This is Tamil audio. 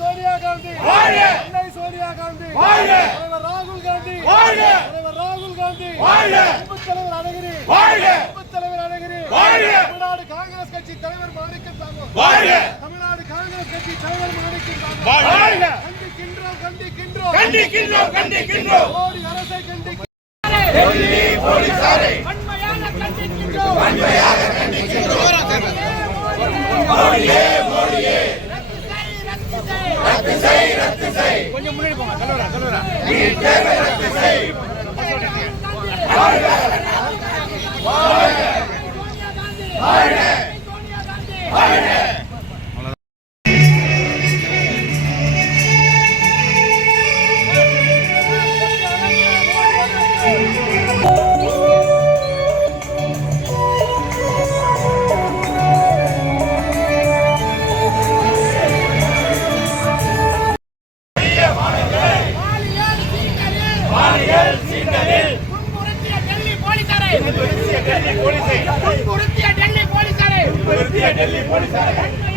சோனியா காந்தி சோனியா காந்தி ராகுல் காந்தி ராகுல் காந்தி தலைவர் அழகிரி தலைவர் அழகிரி தமிழ்நாடு காங்கிரஸ் கட்சி தலைவர் மாணிக்கம் தாக்கூர் தமிழ்நாடு காங்கிரஸ் கட்சி தலைவர் மாணிக்கம் தாக்கூர் கண்டிக்கின்றோம் கண்டிக்கின்றோம் கண்டிக்கின்றோம் மோடி அரசை கண்டிக்கின்றோம் டெல்லி போலீசாரை வன்மையாக கண்டிக்கின்றோம் மோடியே மோடியே ரத்து செய் கொஞ்சம் முன்னாடி போங்க தலைவரா நீட் தேர்வை ரத்து செய் வாழ்க வாழ்க வாழ்க வாழ்க டெல்லி போலீசாரை